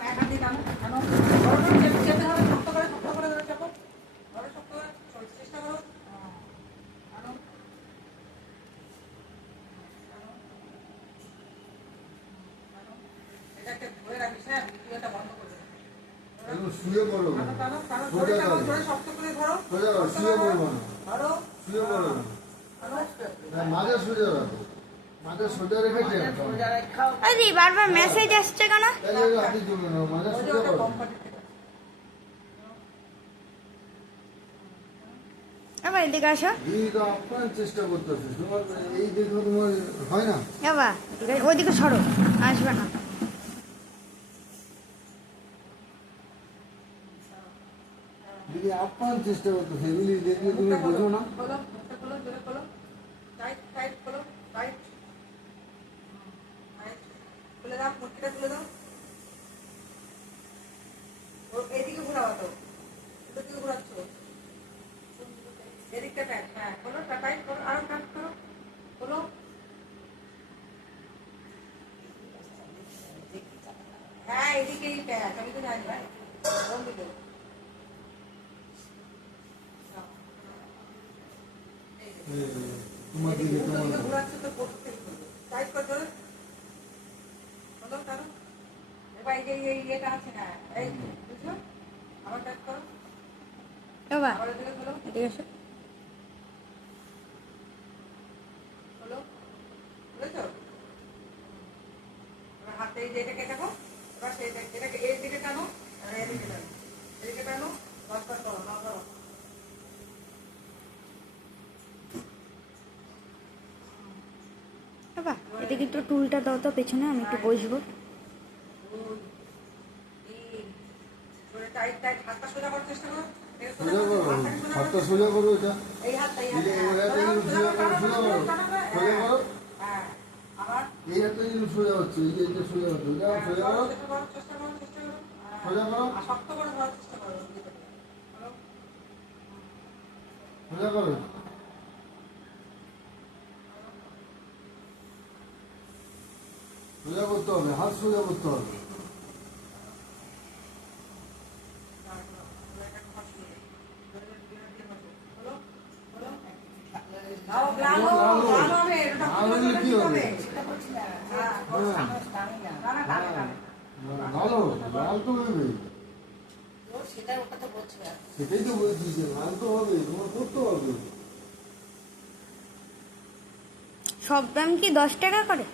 এক হাত দিয়ে টানো টানো বড়টা চেপে ধরো শক্ত করে ধরে চাপো ধরো শক্ত করে চেষ্টা করো টানো এটাকে ধরে রাখিস হ্যাঁ ভিডিওটা বন্ধ করে শুয়ে পড়ো টানো টানো ধরে শক্ত করে ধরো শুয়ে পড়ো ধরো শুয়ে পড়ো মাঝে শুয়ে রাখো মাঝে সোজা রেখেছে আরে বারবার মেসেজ আসছে কেন? হাতে জমে নাও মাঝে শুয়ে পড়ো আবার এদিকে আসো। এই তো আপনার চেষ্টা করতেছে তোমার এই দেখো তোমার হয় না বাবা ওইদিকে সরো, আসবে না। দিদি আপনার চেষ্টা করতেছে এগুলি দেখলে তুমি বোঝো না খোলো মুখটা খোলো জোরে খোলো টাইট টাইট খোলো টাইট খুলে দাও মুখটা খুলে দাও ও এদিকে ঘোরাও তো এদিকে ঘোরাচ্ছ এদিকটা টাইট হ্যাঁ খোলো টাইট করো আরো টাইট করো খোলো হ্যাঁ এদিকেই টাইট আমি তো জানি ভাই কোন দিকে তোমার দিকে তোমার ঘোরাচ্ছ তো করতে টাইট করে ধরে খোলো করো এবার এই ইয়েটা আছে না এই বুঝছো আবার টাইট করো বাবা আবার এদিকে খোলো এদিকে আসো। খোলো বুঝেছো এবার হাতে এই যেটাকে দেখো এবার সেই এটাকে এই দিকে টানো আর এদিকে টানো এদিকে টানো বাস করো না করো বাবা এদিকে একটু টুলটা দাও তো পেছনে, আমি একটু বসবো। টাইট টাইট হাতটা সোজা করার চেষ্টা করো সোজা করো হাতটা সোজা করো এটা এই হাতটা এই সোজা করো সোজা করো হ্যাঁ আবার এই হাতটা কিন্তু সোজা হচ্ছে এই যে এটা সোজা হচ্ছে এটা সোজা করো চেষ্টা করো সোজা করো আর শক্ত করে ধরার চেষ্টা করো সোজা করো সোজা করতে হবে হাত সোজা করতে হবে ভালো লাল তো হবে সেটাই তো বলছি যে লাল তো হবে তোমার করতে হবে সব দাম কি 10 টাকা করে?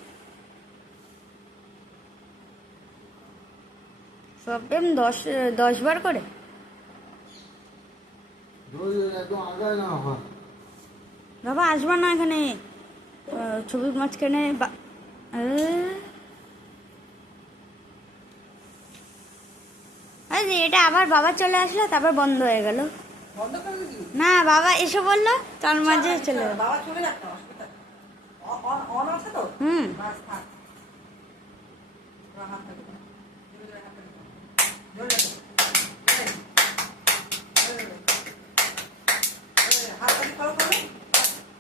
সব দাম 10 বার করে? একদম আগায় না হয় বাবা আসবা না এখানে, ছবির মাঝখানে আরে এটা আবার বাবা চলে আসলো, তারপর বন্ধ হয়ে গেল। বন্ধ করে দিবি না বাবা এসে বললো, তার মাঝে চলে গেল। বাবা চলে যাচ্ছে অসুবিধা অন আছে তো বাস থাক হাত ধরে হাত ধরে ফলো করো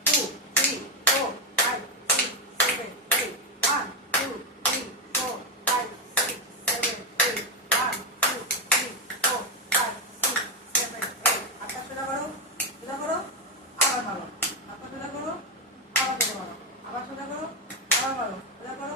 2 3 4 5 6 7 8 1 2 3 4 5 6 7 8 1 2 3 4 5 6 7 8 হাতটা সোজা করো আবার মারো হাতটা সোজা করো আবার সোজা করো আবার সোজা করো আবার মারো সোজা করো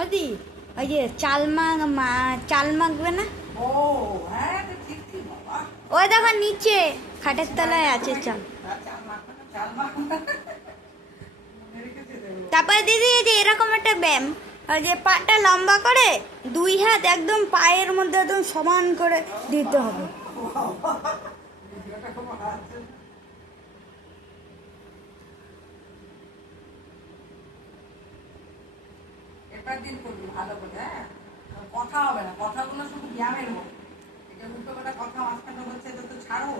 ওদি ওই যে চাল মাখবে না ও হ্যাঁ তো ঠিক ঠিক বাবা। ওই দেখো নিচে খাটের তলায় আছে চাল। চাল মাখবে না, চাল মাখবে না। মনে রেখেছে তো। তারপরে দিদি এই যে এরকম একটা ব্যায়াম, ওই যে পাটা লম্বা করে দুই হাত একদম পায়ের মধ্যে একদম সমান করে দিতে হবে। ভিডিওটা খুব ভালো আছে। এবার দিন করবি ভালো করে, হ্যাঁ কথা হবে না, কথাগুলো শুধু ব্যায়ামের হোক। এটা উল্টো পাল্টা কথা মাঝখানে হচ্ছে, এটা তো ছাড়ো।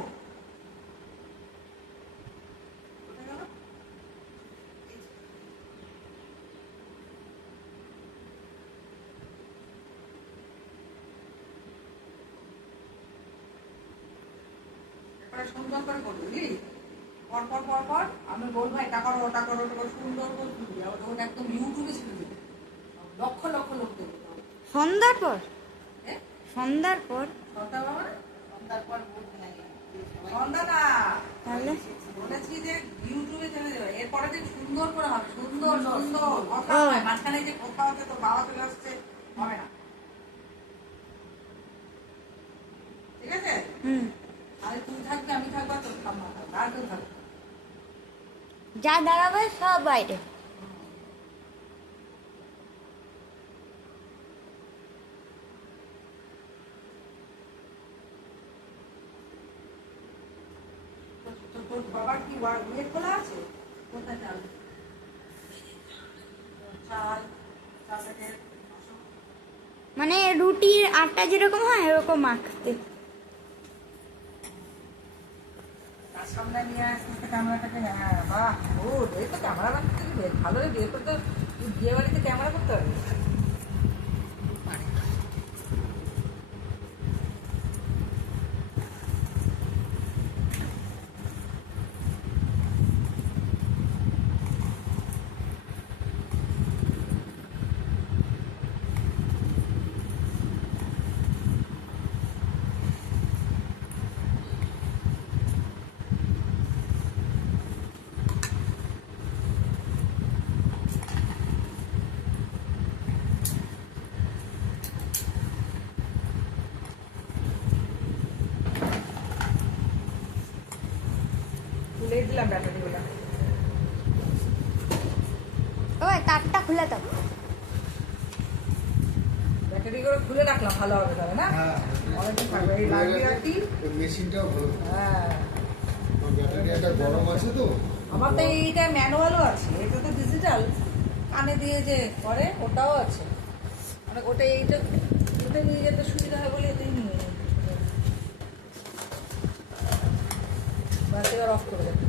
কোথায় গেল? এবারে সুন্দর করে করবি, বুঝলি? পর পর পর পর আমি বলবো এটা করো ওটা করো ওটা করো, সুন্দর করে করবি। আবার ওটা একদম ইউটিউবে ছেড়ে দিবি, লক্ষ লক্ষ লোক দেখবে। সন্ধ্যার পর হ্যাঁ সন্ধ্যার পর সন্ধ্যা বাবা, সন্ধ্যার পর বলতে লাগে। সন্ধ্যা না, তাহলে বলেছি যে ইউটিউবে চলে যাবে। এরপরে দিন সুন্দর করে হবে, সুন্দর সুন্দর কথা হয়। মাঝখানে যে কথা হচ্ছে তো বাবা চলে আসছে, হবে না। ঠিক আছে? হুম তাহলে তুই থাকবি, আমি থাকবো, আর তোর ঠাম্মা থাকবে, আর কেউ থাকবে না। যা দাঁড়াবে সব বাইরে। তোর বাবার কি ইয়ে খোলা আছে? কোথায় চাল? চাল, চাল প্যাকেট, মানে রুটির আটা যেরকম হয় এরকম মাখতে। তার সামনে নিয়ে আসতে ক্যামেরাটাকে। হ্যাঁ বাহ, ও এই তো ক্যামেরা রাখতে বেশ ভালো রে। বিয়ে করতে, বিয়ে বাড়িতে ক্যামেরা করতে হবে। তুলে দিলাম ব্যাটারিগুলো। ওই তারটা খুলে দাও। ব্যাটারিগুলো খুলে রাখলাম, ভালো হবে তাহলে না? হ্যাঁ অনেকদিন থাকবে। এই লাগিয়ে রাখি। ওই মেশিনটাও ভালো। হ্যাঁ, ওর ব্যাটারিটা গরম আছে তো। আমার তো এইটা ম্যানুয়ালও আছে, এটা তো ডিজিটাল। কানে দিয়ে যে করে ওটাও আছে। মানে ওটা এইটা, ওটা নিয়ে যেতে সুবিধা হয় বলে এটাই নিয়ে নিই। বাস এবার অফ করে দেবো।